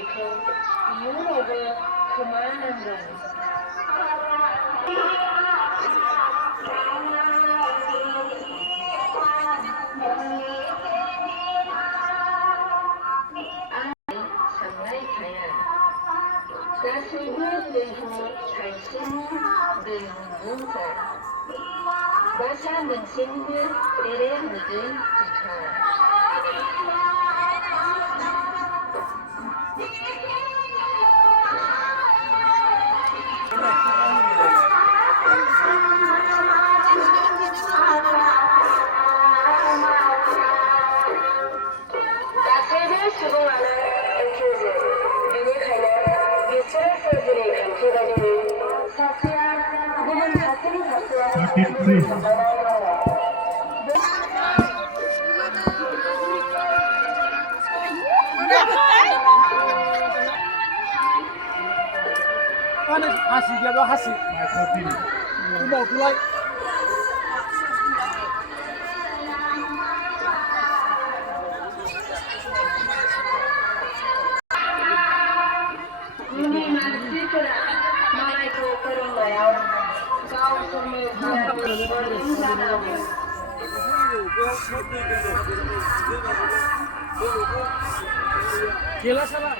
बेखौ इयुनावबो खोमानांगोन। साननाय थाया गासैबो दैहु सानस्रिनि दै रुगुंफोर बासा मोनसेनिबो रेरे मोदै बिखा गासैबो सुबुङानो एखेजों बेनिखायनो बिसोरो सोरजिनि खान्थि बायदियै सासेया गुबुन सासेनि फारसे मोजां सानलायनाय Kan hasil dia tuh hasil. Mau tulai. उननि मानसिफोरा मालायखौ फोरोंनायाव गावसोरनो बोरैं जानांगौ। Gila salah.